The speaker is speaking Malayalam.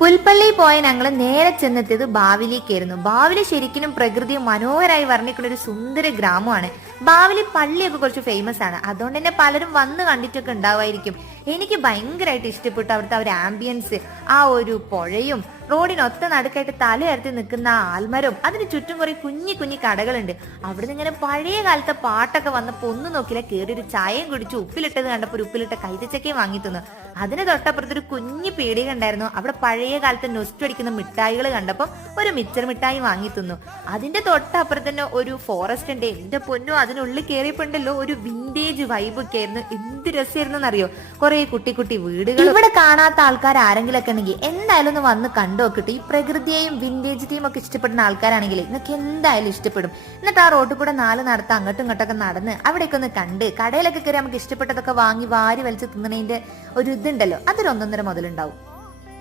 പുൽപ്പള്ളി പോയ ഞങ്ങൾ നേരെ ചെന്നെത്തിയത് ബാവലിക്കായിരുന്നു. ബാവലി ശരിക്കും പ്രകൃതിയും മനോഹരമായി വർണ്ണിക്കുന്ന ഒരു സുന്ദര ഗ്രാമമാണ്. ബാവലി പള്ളിയൊക്കെ കുറച്ച് ഫേമസ് ആണ്, അതുകൊണ്ട് തന്നെ പലരും വന്ന് കണ്ടിട്ടൊക്കെ ഉണ്ടാവുമായിരിക്കും. എനിക്ക് ഭയങ്കരമായിട്ട് ഇഷ്ടപ്പെട്ടു അവിടുത്തെ ഒരു ആംബിയൻസ്, ആ ഒരു പുഴയും റോഡിനൊത്ത നടുക്കായിട്ട് തലയുയർത്തി നിൽക്കുന്ന ആ ആൽമരവും അതിന് ചുറ്റും കുറെ കുഞ്ഞി കുഞ്ഞി കടകളുണ്ട്. അവിടുന്ന് ഇങ്ങനെ പഴയ കാലത്തെ പാട്ടൊക്കെ വന്നപ്പോ ഒന്നും നോക്കില്ല, കയറി ഒരു ചായയും കുടിച്ച് ഉപ്പിലിട്ടത് കണ്ടപ്പോ ഒരു ഉപ്പിലിട്ട കൈതച്ചക്കയും വാങ്ങി തിന്നു. അതിന് തൊട്ടപ്പുറത്തൊരു കുഞ്ഞു പീടിക ഉണ്ടായിരുന്നു, അവിടെ പഴയ കാലത്തെ നൊസ്റ്റു അടിക്കുന്ന മിഠായികൾ കണ്ടപ്പോൾ ഒരു മിച്ചർ മിഠായി വാങ്ങി തിന്നു. അതിന്റെ തൊട്ടപ്പുറത്ത് തന്നെ ഒരു ഫോറസ്റ്റ് ഉണ്ട്. എന്റെ പൊന്നോ, അതിനുള്ളിൽ കയറിയപ്പോണ്ടല്ലോ ഒരു വിന്റേജ് വൈബ് ഒക്കെ ആയിരുന്നു. എന്ത് രസമായിരുന്നു എന്നറിയോ, കുറെ കുട്ടി കുട്ടി വീടുകൾ. ഇവിടെ കാണാത്ത ആൾക്കാർ ആരെങ്കിലും ഒക്കെ ഉണ്ടെങ്കിൽ എന്തായാലും ഒന്ന് വന്ന് കണ്ടു നോക്കിട്ട്. ഈ പ്രകൃതിയെയും വിന്റേജിനെയും ഒക്കെ ഇഷ്ടപ്പെടുന്ന ആൾക്കാരാണെങ്കിൽ നിങ്ങൾക്ക് എന്തായാലും ഇഷ്ടപ്പെടും. എന്നിട്ട് ആ റോഡിൽ കൂടെ നാല് നടത്ത് അങ്ങോട്ടും ഇങ്ങോട്ടൊക്കെ നടന്ന് അവിടെയൊക്കെ ഒന്ന് കണ്ട് കടയിലൊക്കെ കയറി നമുക്ക് ഇഷ്ടപ്പെട്ടതൊക്കെ വാങ്ങി വാരി വലിച്ച് തിന്നണതിന്റെ ഒരു ഇതുണ്ടല്ലോ, അതൊരു 1.5 മുതലുണ്ടാവും.